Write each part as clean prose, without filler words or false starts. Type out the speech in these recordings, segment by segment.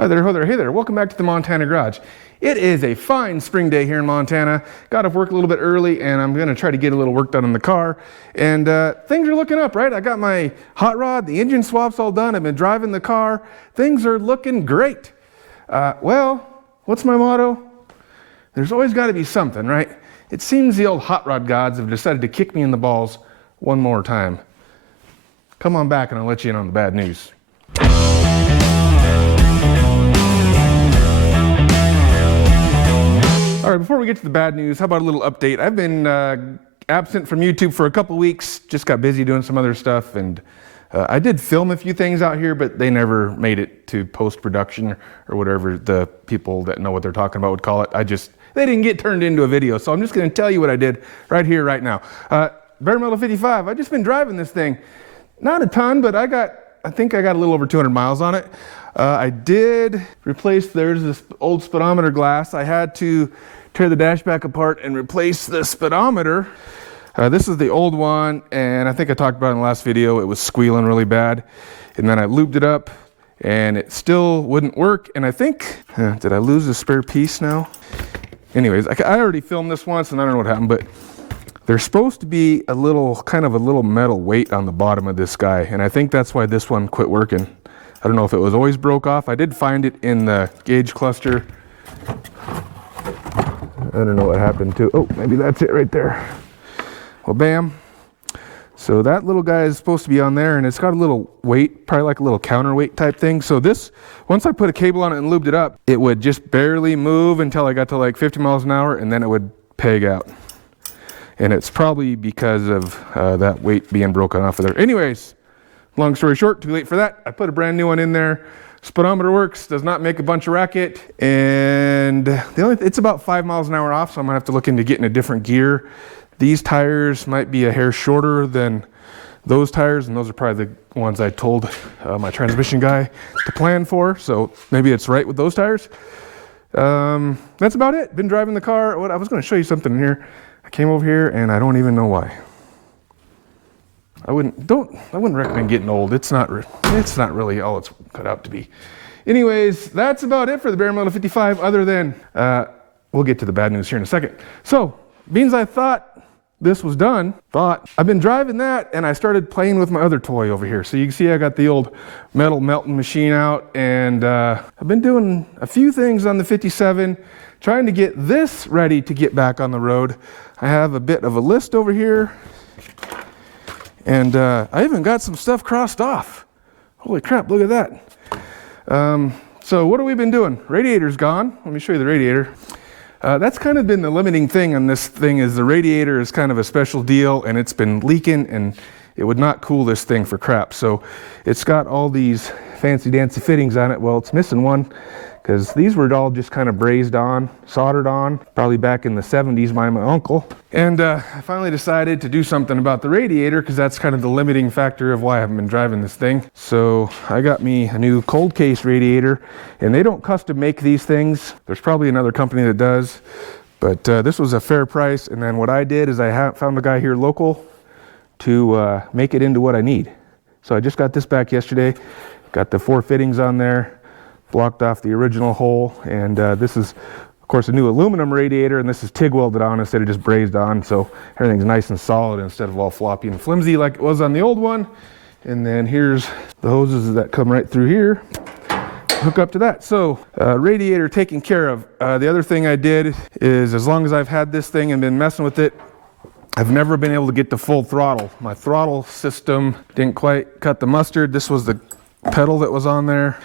Hi there, ho there, hey there. Welcome back to the Montana Garage. It is a fine spring day here in Montana. Got off work a little bit early and I'm gonna try to get a little work done in the car. And things are looking up, right? I got my hot rod, the engine swap's all done. I've been driving the car. Things are looking great. Well, what's my motto? There's always gotta be something, right? It seems the old hot rod gods have decided to kick me in the balls one more time. Come on back and I'll let you in on the bad news. All right, before we get to the bad news, how about a little update? I've been absent from YouTube for a couple weeks, just got busy doing some other stuff, and I did film a few things out here, but they never made it to post-production or whatever the people that know what they're talking about would call it. They didn't get turned into a video, so I'm just gonna tell you what I did right here, right now. Bare Metal 55, I've just been driving this thing. Not a ton, but I think I got a little over 200 miles on it. I did replace, there's this old speedometer glass. I had to tear the dash back apart and replace the speedometer. This is the old one, and I think I talked about it in the last video. It was squealing really bad. And then I lubed it up, and it still wouldn't work. And I think, did I lose a spare piece now? Anyways, I already filmed this once, and I don't know what happened, but there's supposed to be a little metal weight on the bottom of this guy, and I think that's why this one quit working. I don't know if it was always broke off. I did find it in the gauge cluster. I don't know what happened to, oh, maybe that's it right there. Well, bam. So that little guy is supposed to be on there, and it's got a little weight, probably like a little counterweight type thing. So this, once I put a cable on it and lubed it up, it would just barely move until I got to like 50 miles an hour, and then it would peg out. And it's probably because of that weight being broken off of there. Anyways, long story short, too late for that. I put a brand new one in there. Speedometer works, does not make a bunch of racket, and it's about 5 miles an hour off, so I'm gonna have to look into getting a different gear. These tires might be a hair shorter than those tires, and those are probably the ones I told my transmission guy to plan for, so maybe it's right with those tires. That's about it. Been driving the car. I was gonna show you something in here. I came over here and I don't even know why. I wouldn't recommend getting old. It's not really all it's cut out to be. Anyways, that's about it for the Bare Metal 55, other than, we'll get to the bad news here in a second. So, beans I thought this was done, I've been driving that and I started playing with my other toy over here. So you can see I got the old metal melting machine out, and I've been doing a few things on the 57, trying to get this ready to get back on the road. I have a bit of a list over here. And I even got some stuff crossed off. Holy crap, look at that. So what have we been doing? Radiator's gone. Let me show you the radiator. That's kind of been the limiting thing on this thing, is the radiator is kind of a special deal, and it's been leaking, and it would not cool this thing for crap. So it's got all these fancy dancy fittings on it. Well, it's missing one, because these were all just kind of brazed on, soldered on, probably back in the 70s by my uncle. And I finally decided to do something about the radiator, because that's kind of the limiting factor of why I haven't been driving this thing. So I got me a new cold case radiator, and they don't custom make these things. There's probably another company that does, but this was a fair price. And then what I did is I found a guy here local to make it into what I need. So I just got this back yesterday, got the 4 fittings on there, blocked off the original hole, and this is of course a new aluminum radiator, and this is TIG welded on instead of just brazed on, so everything's nice and solid instead of all floppy and flimsy like it was on the old one. And then here's the hoses that come right through here, hook up to that. So radiator taken care of. The other thing I did is, as long as I've had this thing and been messing with it, I've never been able to get to full throttle. My throttle system didn't quite cut the mustard. This was the pedal that was on there,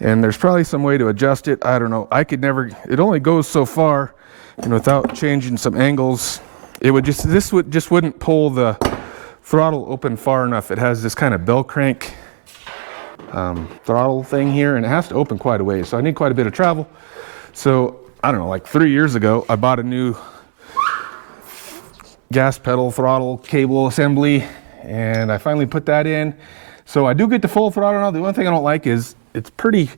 and there's probably some way to adjust it. I don't know. It only goes so far, and without changing some angles, this wouldn't pull the throttle open far enough. It has this kind of bell crank throttle thing here, and it has to open quite a ways, so I need quite a bit of travel. So I don't know, like 3 years ago, I bought a new gas pedal throttle cable assembly, and I finally put that in. So I do get to full throttle now. The one thing I don't like is it's pretty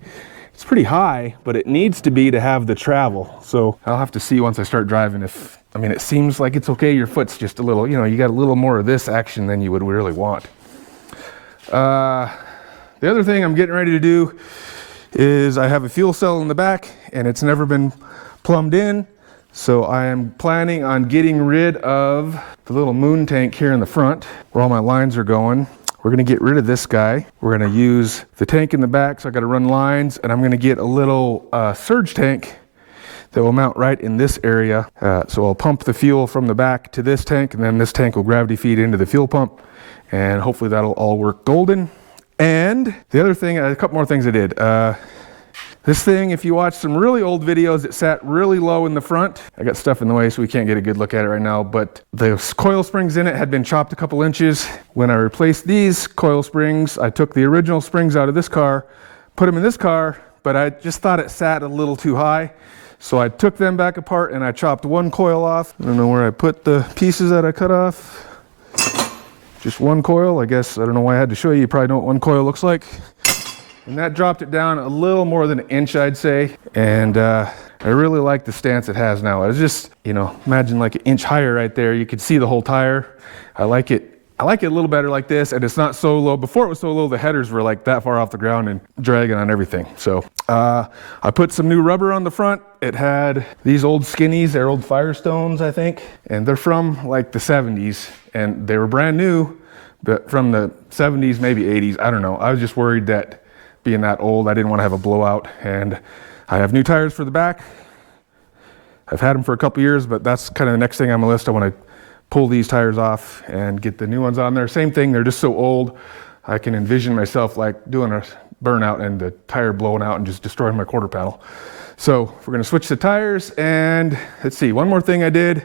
high, but it needs to be to have the travel. So I'll have to see once I start driving if, I mean, it seems like it's okay. Your foot's just a little, you got a little more of this action than you would really want. The other thing I'm getting ready to do is I have a fuel cell in the back and it's never been plumbed in. So I am planning on getting rid of the little moon tank here in the front where all my lines are going. We're gonna get rid of this guy. We're gonna use the tank in the back, so I gotta run lines, and I'm gonna get a little surge tank that will mount right in this area. So I'll pump the fuel from the back to this tank, and then this tank will gravity feed into the fuel pump, and hopefully that'll all work golden. And the other thing, a couple more things I did. This thing, if you watch some really old videos, it sat really low in the front. I got stuff in the way, so we can't get a good look at it right now, but the coil springs in it had been chopped a couple inches. When I replaced these coil springs, I took the original springs out of this car, put them in this car, but I just thought it sat a little too high. So I took them back apart and I chopped one coil off. I don't know where I put the pieces that I cut off. Just one coil, I guess. I don't know why I had to show you. You probably know what one coil looks like. And that dropped it down a little more than an inch, I'd say. And I really like the stance it has now. It's just, you know, imagine like an inch higher right there. You could see the whole tire. I like it a little better like this, and it's not so low. Before it was so low, the headers were like that far off the ground and dragging on everything. So I put some new rubber on the front. It had these old Skinnies, they're old Firestones, I think. And they're from like the 70s, and they were brand new, but from the 70s, maybe 80s, I don't know. I was just worried that being that old, I didn't want to have a blowout. And I have new tires for the back. I've had them for a couple years, but that's kind of the next thing on my list. I want to pull these tires off and get the new ones on there. Same thing, they're just so old. I can envision myself like doing a burnout and the tire blowing out and just destroying my quarter panel. So we're gonna switch the tires, and let's see, one more thing I did.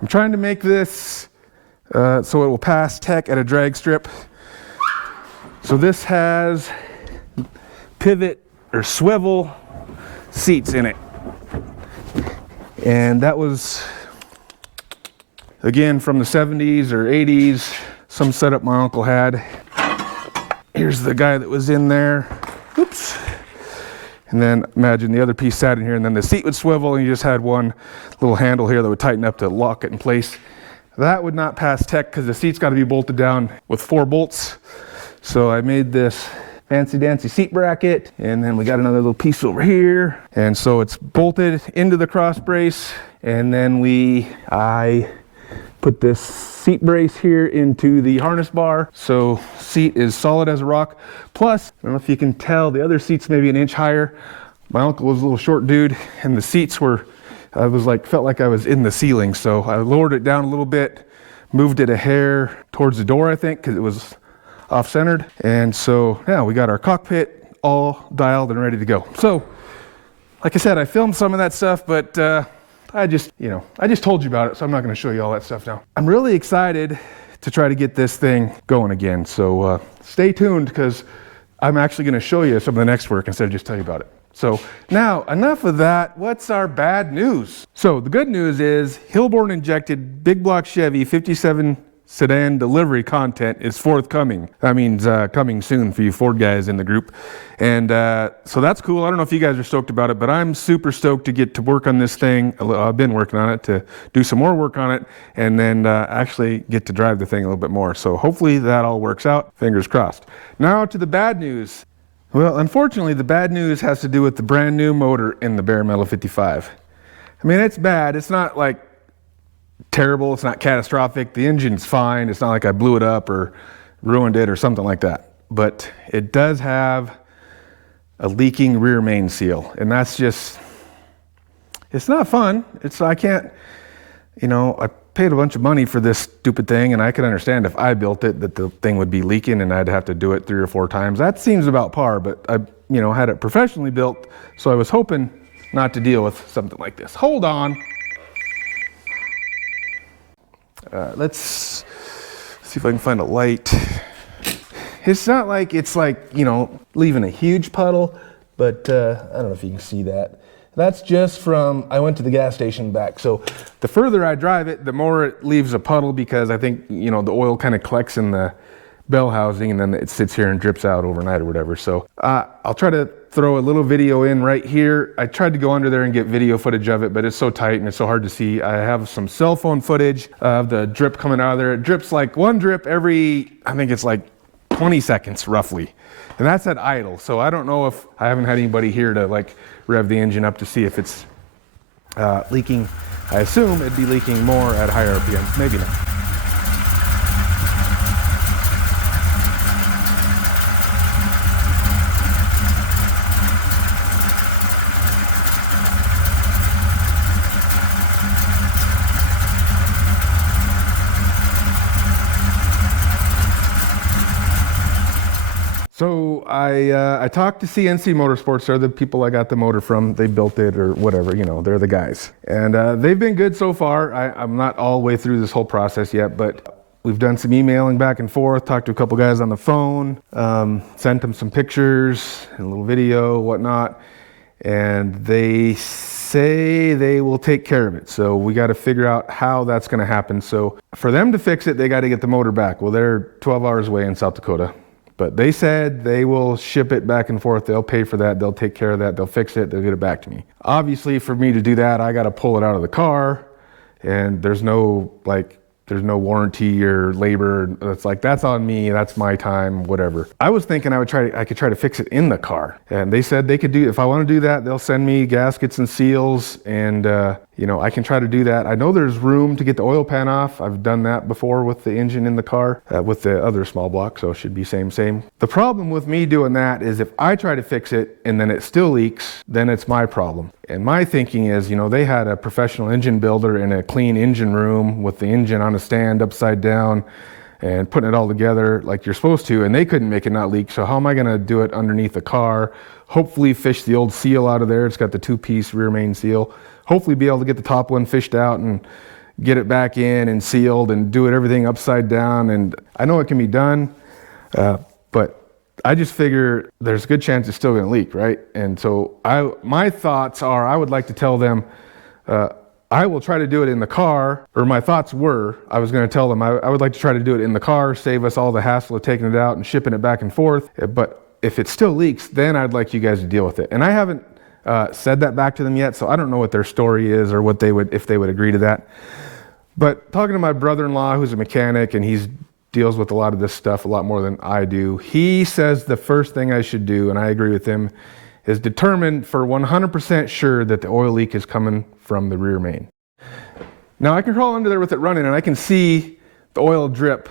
I'm trying to make this so it will pass tech at a drag strip. So this has pivot or swivel seats in it. And that was, again, from the 70s or 80s, some setup my uncle had. Here's the guy that was in there. Oops. And then imagine the other piece sat in here, and then the seat would swivel, and you just had one little handle here that would tighten up to lock it in place. That would not pass tech because the seat's got to be bolted down with 4 bolts. So I made this fancy dancy seat bracket, and then we got another little piece over here, and so it's bolted into the cross brace, and then I put this seat brace here into the harness bar, so seat is solid as a rock. Plus, I don't know if you can tell, the other seat's maybe an inch higher. My uncle was a little short dude, and the seats were, felt like I was in the ceiling, so I lowered it down a little bit, moved it a hair towards the door, I think, because it was off-centered. And so, yeah, we got our cockpit all dialed and ready to go. So, like I said, I filmed some of that stuff, but I just told you about it, so I'm not going to show you all that stuff now. I'm really excited to try to get this thing going again. So stay tuned, because I'm actually going to show you some of the next work instead of just tell you about it. So now, enough of that. What's our bad news? So the good news is Hillborn injected big block Chevy 57 sedan delivery content is forthcoming. That means coming soon for you Ford guys in the group. And so that's cool. I don't know if you guys are stoked about it, but I'm super stoked to get to work on this thing. I've been working on it, to do some more work on it, and then actually get to drive the thing a little bit more. So hopefully that all works out. Fingers crossed. Now to the bad news. Well, unfortunately, the bad news has to do with the brand new motor in the Bare Metal 55. I mean, it's bad. It's not like terrible, it's not catastrophic, the engine's fine, it's not like I blew it up or ruined it or something like that. But it does have a leaking rear main seal, and that's just, it's not fun. I can't, I paid a bunch of money for this stupid thing, and I could understand if I built it that the thing would be leaking and I'd have to do it 3 or 4 times. That seems about par, but I had it professionally built, so I was hoping not to deal with something like this. Hold on. Let's see if I can find a light. It's not like it's leaving a huge puddle, but I don't know if you can see that. That's just from, I went to the gas station back. So the further I drive it, the more it leaves a puddle, because I think, the oil kind of collects in the bell housing, and then it sits here and drips out overnight or whatever. So I'll try to throw a little video in right here. I tried to go under there and get video footage of it, but it's so tight and it's so hard to see. I have some cell phone footage of the drip coming out of there. It drips like one drip every, I think it's like 20 seconds roughly. And that's at idle. So I don't know if, I haven't had anybody here to like rev the engine up to see if it's leaking. I assume it'd be leaking more at higher RPMs, maybe not. So I talked to CNC Motorsports. They're the people I got the motor from. They built it or whatever, you know, they're the guys. And they've been good so far. I'm not all the way through this whole process yet, but we've done some emailing back and forth, talked to a couple guys on the phone, sent them some pictures and a little video, whatnot. And they say they will take care of it. So we got to figure out how that's going to happen. So for them to fix it, they got to get the motor back. Well, they're 12 hours away in South Dakota. But they said they will ship it back and forth. They'll pay for that. They'll take care of that. They'll fix it. They'll get it back to me. Obviously, for me to do that, I got to pull it out of the car. And there's no warranty or labor. It's like, that's on me. That's my time, whatever. I was thinking I could try to fix it in the car. And they said they could do, if I want to do that, they'll send me gaskets and seals. And, you know, I can try to do that. I know there's room to get the oil pan off. I've done that before with the engine in the car, with the other small block. So it should be same. The problem with me doing that is if I try to fix it and then it still leaks, then it's my problem. And my thinking is, you know, they had a professional engine builder in a clean engine room with the engine on a stand upside down and putting it all together like you're supposed to, and they couldn't make it not leak. So how am I going to do it underneath the car? Hopefully fish the old seal out of there. It's got the 2-piece rear main seal. Hopefully be able to get the top one fished out and get it back in and sealed and do it everything upside down. And I know it can be done, but I just figure there's a good chance it's still going to leak, right? And so my thoughts are, I would like to tell them, I will try to do it in the car, or my thoughts were, I was going to tell them I would like to try to do it in the car, save us all the hassle of taking it out and shipping it back and forth. But if it still leaks, then I'd like you guys to deal with it. And I haven't said that back to them yet, so I don't know what their story is or what they would, if they would agree to that. But talking to my brother-in-law, who's a mechanic, and he deals with a lot of this stuff a lot more than I do, he says the first thing I should do, and I agree with him, is determine for 100% sure that the oil leak is coming from the rear main. Now I can crawl under there with it running and I can see the oil drip,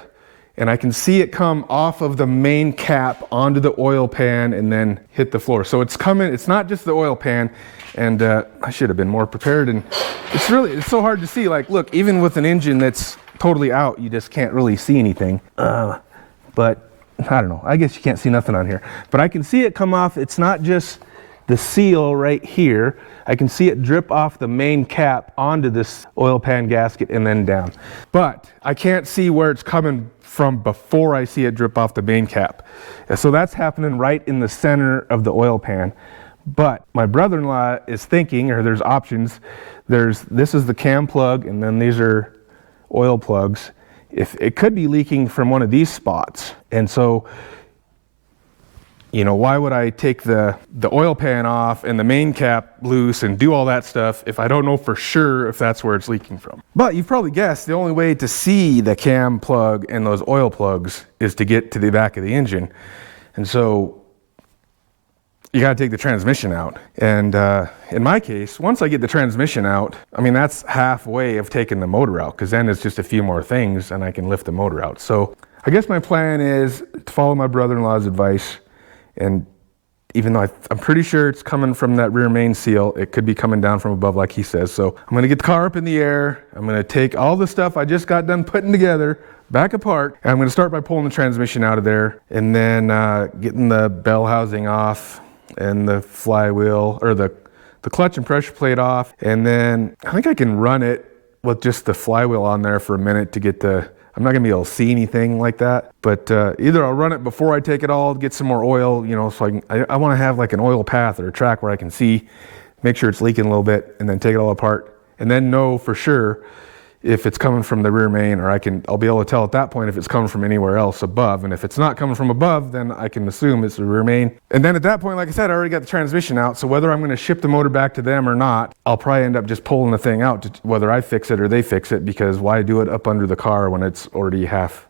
and I can see it come off of the main cap onto the oil pan and then hit the floor. So it's coming, it's not just the oil pan, and I should have been more prepared. And it's so hard to see. Like, look, even with an engine that's totally out, you just can't really see anything. But I don't know, I guess you can't see nothing on here. But I can see it come off. It's not just the seal right here. I can see it drip off the main cap onto this oil pan gasket and then down. But I can't see where it's coming from before I see it drip off the main cap. So that's happening right in the center of the oil pan. But my brother-in-law is thinking, or there's options. This is the cam plug, and then these are oil plugs. If it could be leaking from one of these spots. And so, you know, why would I take the oil pan off and the main cap loose and do all that stuff if I don't know for sure if that's where it's leaking from? But you've probably guessed the only way to see the cam plug and those oil plugs is to get to the back of the engine. And so you got to take the transmission out. And in my case, once I get the transmission out, I mean, that's halfway of taking the motor out, because then it's just a few more things and I can lift the motor out. So I guess my plan is to follow my brother-in-law's advice. And even though I'm pretty sure it's coming from that rear main seal, it could be coming down from above like he says. So I'm going to get the car up in the air. I'm going to take all the stuff I just got done putting together back apart. And I'm going to start by pulling the transmission out of there, and then getting the bell housing off and the flywheel, or the clutch and pressure plate off. And then I think I can run it with just the flywheel on there for a minute to get I'm not gonna be able to see anything like that, but either I'll run it before I take it all, get some more oil, you know, so I want to have like an oil path or a track where I can see, make sure it's leaking a little bit, and then take it all apart, and then know for sure if it's coming from the rear main, or I'll be able to tell at that point if it's coming from anywhere else above. And if it's not coming from above, then I can assume it's the rear main. And then at that point, like I said, I already got the transmission out. So whether I'm going to ship the motor back to them or not, I'll probably end up just pulling the thing out, whether I fix it or they fix it, because why do it up under the car when it's already half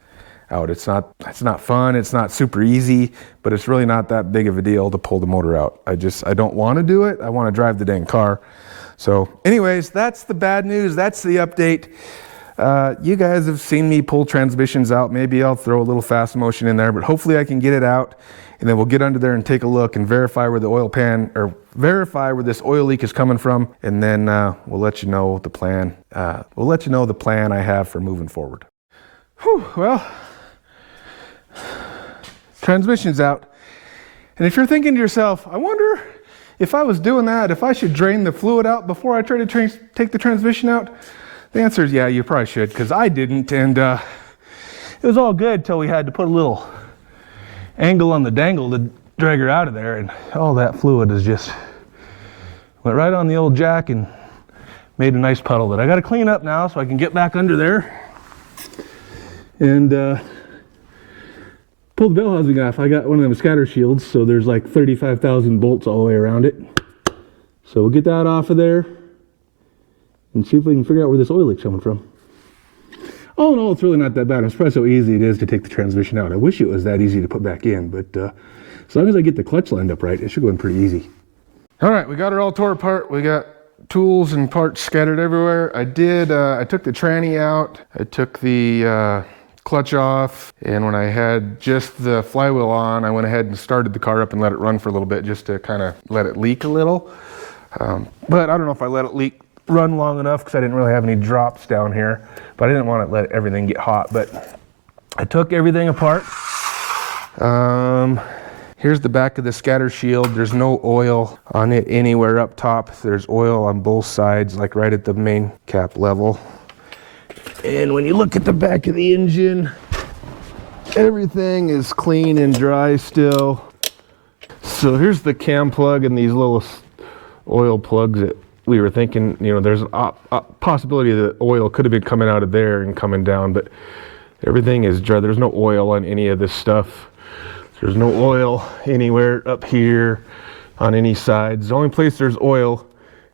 out. It's not fun, it's not super easy, but it's really not that big of a deal to pull the motor out. I don't want to do it. I want to drive the dang car. So anyways, that's the bad news. That's the update. You guys have seen me pull transmissions out. Maybe I'll throw a little fast motion in there, but hopefully I can get it out, and then we'll get under there and take a look and verify where the oil pan, or verify where this oil leak is coming from, and then we'll let you know the plan. We'll let you know the plan I have for moving forward. Whew, well, transmission's out. And if you're thinking to yourself, I wonder if I was doing that, if I should drain the fluid out before I try to take the transmission out, the answer is yeah, you probably should, because I didn't, and it was all good till we had to put a little angle on the dangle to drag her out of there, and all that fluid is just went right on the old jack and made a nice puddle that I got to clean up now so I can get back under there and pull the bell housing off. I got one of them scatter shields, so there's like 35,000 bolts all the way around it. So we'll get that off of there and see if we can figure out where this oil leak's coming from. Oh no, it's really not that bad. I'm surprised how easy it is to take the transmission out. I wish it was that easy to put back in, but as long as I get the clutch lined up right, it should go in pretty easy. All right, we got her all tore apart. We got tools and parts scattered everywhere. I took the tranny out. I took the clutch off, and when I had just the flywheel on, I went ahead and started the car up and let it run for a little bit just to kind of let it leak a little. But I don't know if I let it run long enough because I didn't really have any drops down here, but I didn't want to let everything get hot. But I took everything apart. Here's the back of the scatter shield. There's no oil on it anywhere up top. There's oil on both sides, like right at the main cap level. And when you look at the back of the engine, everything is clean and dry still. So here's the cam plug and these little oil plugs that we were thinking, there's a possibility that oil could have been coming out of there and coming down, but everything is dry. There's no oil on any of this stuff. There's no oil anywhere up here on any sides. The only place there's oil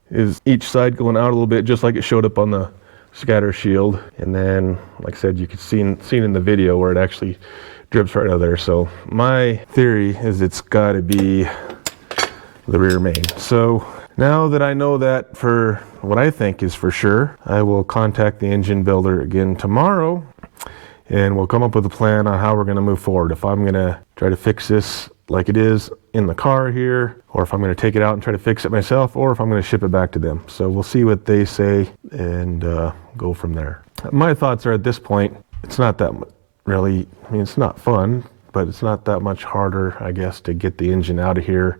is each side going out a little bit, just like it showed up on the scatter shield. And then, like I said, you could see in the video where it actually drips right out of there. So my theory is it's got to be the rear main. So now that I know that for what I think is for sure, I will contact the engine builder again tomorrow, and we'll come up with a plan on how we're going to move forward. If I'm going to try to fix this like it is in the car here, or if I'm going to take it out and try to fix it myself, or if I'm going to ship it back to them. So we'll see what they say and go from there. My thoughts are, at this point, it's not that really, it's not fun, but it's not that much harder, I guess, to get the engine out of here.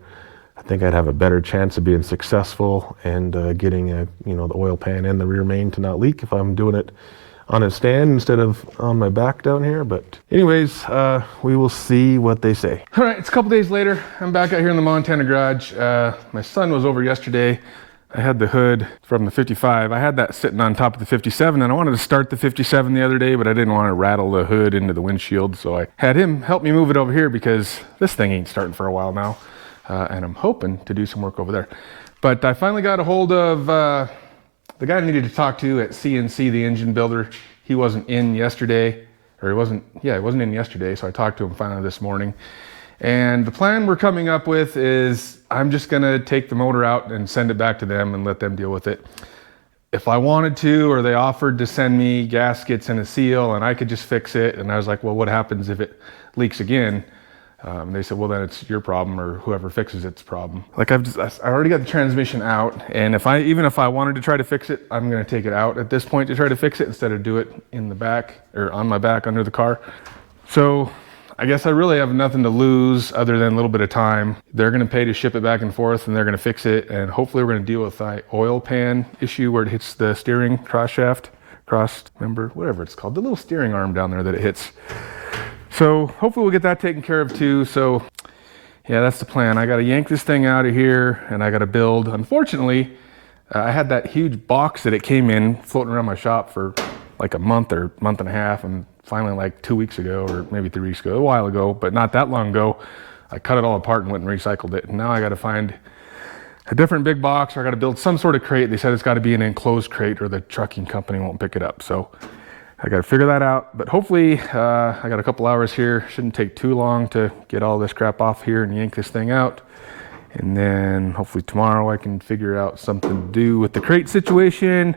I think I'd have a better chance of being successful and getting the oil pan and the rear main to not leak if I'm doing it on a stand instead of on my back down here. But anyways, we will see what they say. All right, it's a couple days later. I'm back out here in the Montana garage. My son was over yesterday. I had the hood from the 55. I had that sitting on top of the 57, and I wanted to start the 57 the other day, but I didn't want to rattle the hood into the windshield, so I had him help me move it over here because this thing ain't starting for a while now, and I'm hoping to do some work over there. But I finally got a hold of the guy I needed to talk to at CNC, the engine builder. He wasn't in yesterday, or he wasn't in yesterday, so I talked to him finally this morning. And the plan we're coming up with is I'm just gonna take the motor out and send it back to them and let them deal with it. If I wanted to, or they offered to send me gaskets and a seal and I could just fix it, and I was like, well, what happens if it leaks again? And they said, well, then it's your problem, or whoever fixes it's problem. Like I already got the transmission out, and even if I wanted to try to fix it, I'm gonna take it out at this point to try to fix it instead of do it in the back or on my back under the car. So I guess I really have nothing to lose other than a little bit of time. They're gonna pay to ship it back and forth, and they're gonna fix it, and hopefully we're gonna deal with the oil pan issue where it hits the steering member, whatever it's called, the little steering arm down there that it hits. So hopefully we'll get that taken care of too. So yeah, that's the plan. I gotta yank this thing out of here and I gotta build. Unfortunately, I had that huge box that it came in floating around my shop for like a month or month and a half, and finally like 2 weeks ago, or maybe 3 weeks ago, a while ago, but not that long ago, I cut it all apart and went and recycled it. And now I gotta find a different big box, or I gotta build some sort of crate. They said it's gotta be an enclosed crate or the trucking company won't pick it up. So I got to figure that out, but hopefully I got a couple hours here. Shouldn't take too long to get all this crap off here and yank this thing out. And then hopefully tomorrow I can figure out something to do with the crate situation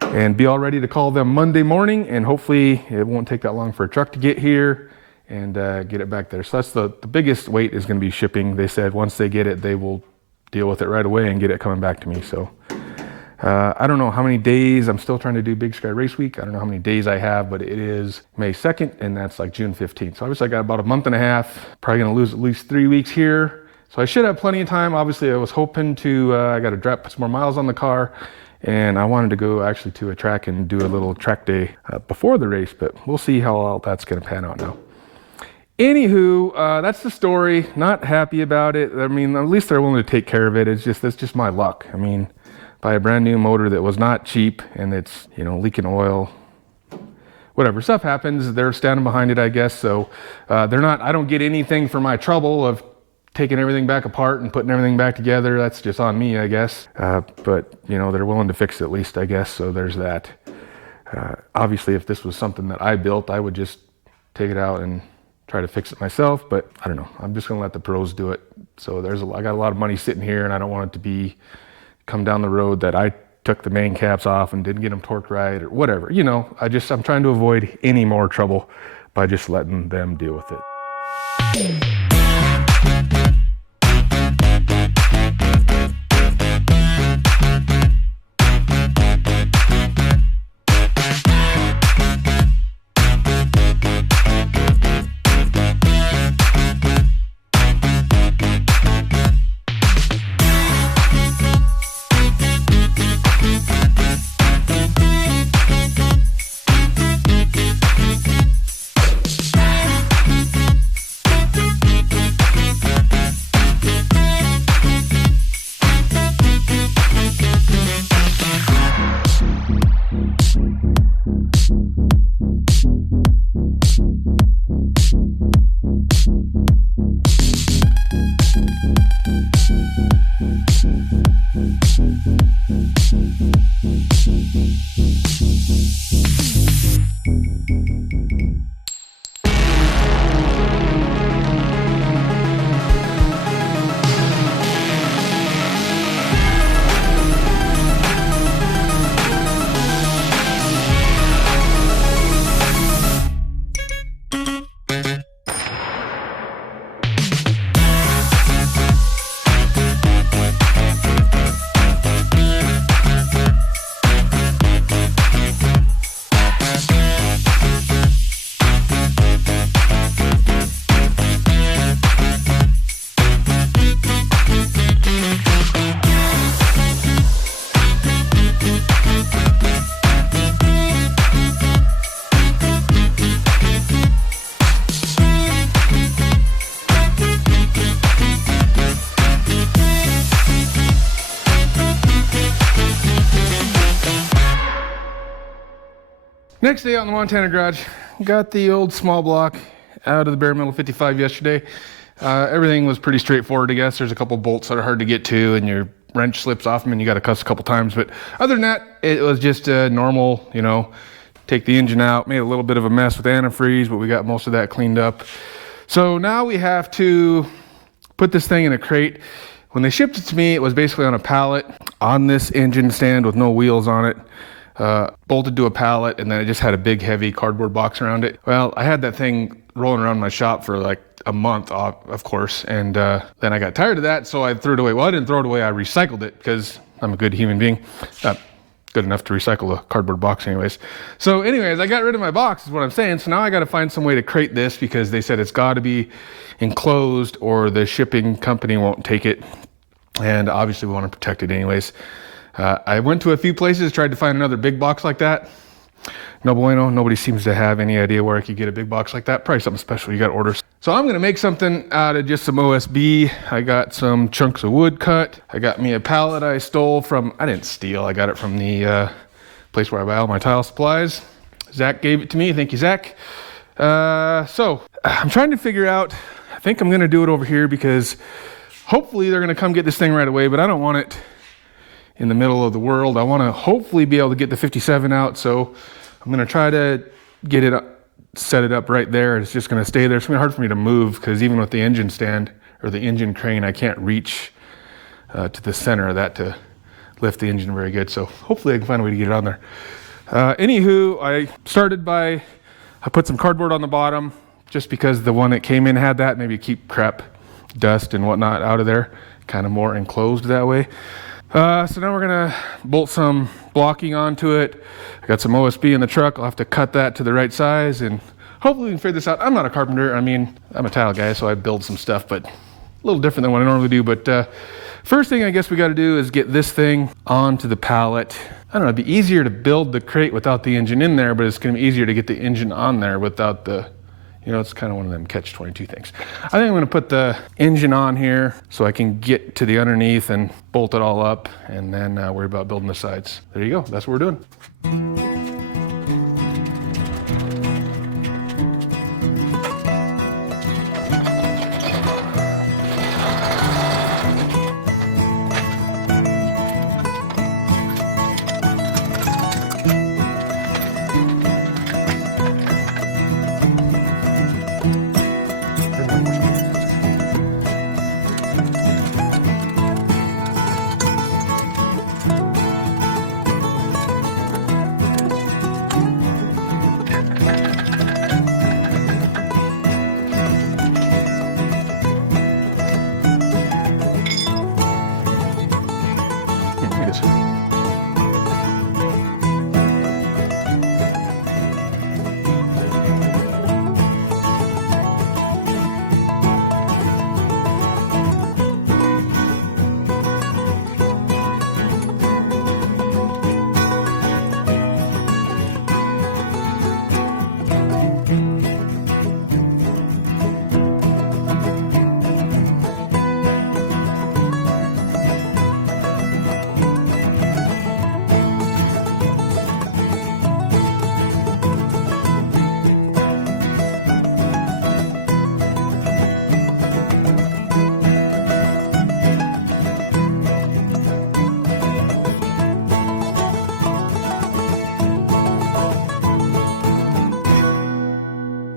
and be all ready to call them Monday morning. And hopefully it won't take that long for a truck to get here and get it back there. So that's the biggest wait is going to be shipping. They said once they get it, they will deal with it right away and get it coming back to me. So I don't know how many days. I'm still trying to do Big Sky Race Week. I don't know how many days I have, but it is May 2nd and that's like June 15th. So obviously I got about a month and a half, probably going to lose at least 3 weeks here. So I should have plenty of time. Obviously I was hoping to, I got to put some more miles on the car, and I wanted to go actually to a track and do a little track day before the race, but we'll see how all that's going to pan out now. Anywho, that's the story. Not happy about it. I mean, at least they're willing to take care of it. That's just my luck. I mean, buy a brand new motor that was not cheap and it's, you know, leaking oil. Whatever, stuff happens. They're standing behind it, I guess. So I don't get anything for my trouble of taking everything back apart and putting everything back together. That's just on me, I guess. But, you know, they're willing to fix it at least, I guess. So there's that. Obviously, if this was something that I built, I would just take it out and try to fix it myself. But I don't know. I'm just going to let the pros do it. So I got a lot of money sitting here, and I don't want it to come down the road that I took the main caps off and didn't get them torqued right or whatever. You know, I'm trying to avoid any more trouble by just letting them deal with it. Next day out in the Montana garage, got the old small block out of the bare metal 55 yesterday. Everything was pretty straightforward, I guess. There's a couple bolts that are hard to get to and your wrench slips off them and you got to cuss a couple times. But other than that, it was just a normal, you know, take the engine out, made a little bit of a mess with antifreeze, but we got most of that cleaned up. So now we have to put this thing in a crate. When they shipped it to me, it was basically on a pallet on this engine stand with no wheels on it. Bolted to a pallet, and then it just had a big heavy cardboard box around it. Well, I had that thing rolling around my shop for like a month, of course, and then I got tired of that, so I threw it away. Well, I didn't throw it away, I recycled it because I'm a good human being. Good enough to recycle a cardboard box anyways. So anyways, I got rid of my box is what I'm saying. So now I got to find some way to crate this because they said it's got to be enclosed or the shipping company won't take it. And obviously we want to protect it anyways. I went to a few places, tried to find another big box like that. No bueno, nobody seems to have any idea where I could get a big box like that. Probably something special, you got orders. So I'm gonna make something out of just some OSB. I got some chunks of wood cut. I got me a pallet I stole from, I didn't steal, I got it from the place where I buy all my tile supplies. Zach gave it to me, thank you Zach. So I'm trying to figure out, I think I'm gonna do it over here because hopefully they're gonna come get this thing right away, but I don't want it in the middle of the world. I want to hopefully be able to get the 57 out, so I'm going to try to get it up, set it up right there. It's just going to stay there. It's going to be hard for me to move because even with the engine stand or the engine crane, I can't reach to the center of that to lift the engine very good. So hopefully I can find a way to get it on there. Anywho, I put some cardboard on the bottom just because the one that came in had that. Maybe keep crap, dust and whatnot out of there, kind of more enclosed that way. So now we're gonna bolt some blocking onto it. I got some OSB in the truck. I'll have to cut that to the right size and hopefully we can figure this out. I'm not a carpenter. I mean, I'm a tile guy, so I build some stuff, but a little different than what I normally do. But first thing I guess we gotta do is get this thing onto the pallet. I don't know, it'd be easier to build the crate without the engine in there, but it's gonna be easier to get the engine on there without the, you know, it's kind of one of them catch-22 things. I think I'm gonna put the engine on here so I can get to the underneath and bolt it all up and then worry about building the sides. There you go, that's what we're doing.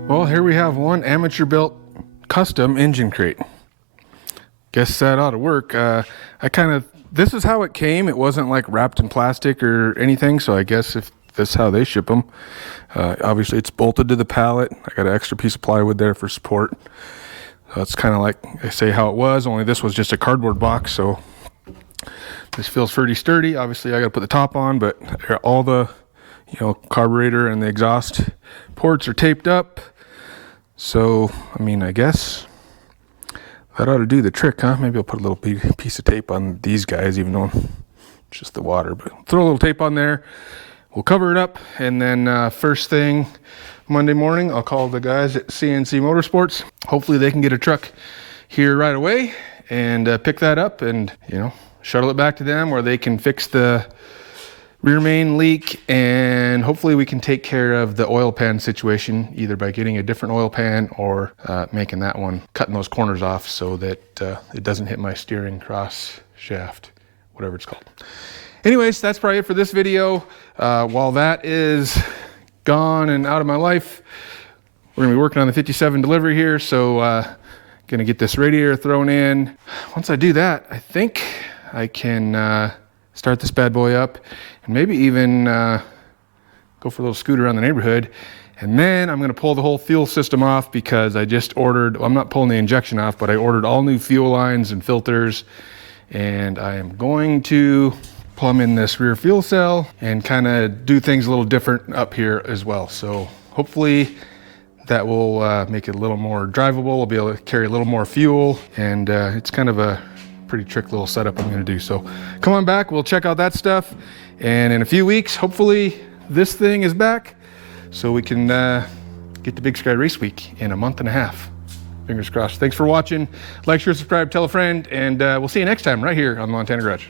Well, here we have one amateur built custom engine crate. Guess that ought to work. This is how it came. It wasn't like wrapped in plastic or anything. So I guess if this is how they ship them, obviously it's bolted to the pallet. I got an extra piece of plywood there for support. So it's kind of like I say how it was, only this was just a cardboard box. So this feels pretty sturdy. Obviously I got to put the top on, but all the, carburetor and the exhaust ports are taped up. So, I mean, I guess that ought to do the trick, huh? Maybe I'll put a little piece of tape on these guys, even though it's just the water. But throw a little tape on there. We'll cover it up. And then first thing Monday morning, I'll call the guys at CNC Motorsports. Hopefully they can get a truck here right away and pick that up and, shuttle it back to them where they can fix the rear main leak, and hopefully we can take care of the oil pan situation either by getting a different oil pan or making that one, cutting those corners off so that it doesn't hit my steering cross shaft, whatever it's called. Anyways, that's probably it for this video. While that is gone and out of my life, we're gonna be working on the 57 delivery here, so gonna get this radiator thrown in. Once I do that, I think I can start this bad boy up and maybe even go for a little scooter around the neighborhood. And then I'm gonna pull the whole fuel system off because I just ordered, well, I'm not pulling the injection off, but I ordered all new fuel lines and filters. And I am going to plumb in this rear fuel cell and kind of do things a little different up here as well. So hopefully that will make it a little more drivable. I'll be able to carry a little more fuel, and it's kind of a pretty trick little setup I'm gonna do. So come on back, we'll check out that stuff. And in a few weeks, hopefully this thing is back so we can get to Big Sky Race Week in a month and a half. Fingers crossed. Thanks for watching. Like, share, subscribe, tell a friend, and we'll see you next time right here on the Montana Garage.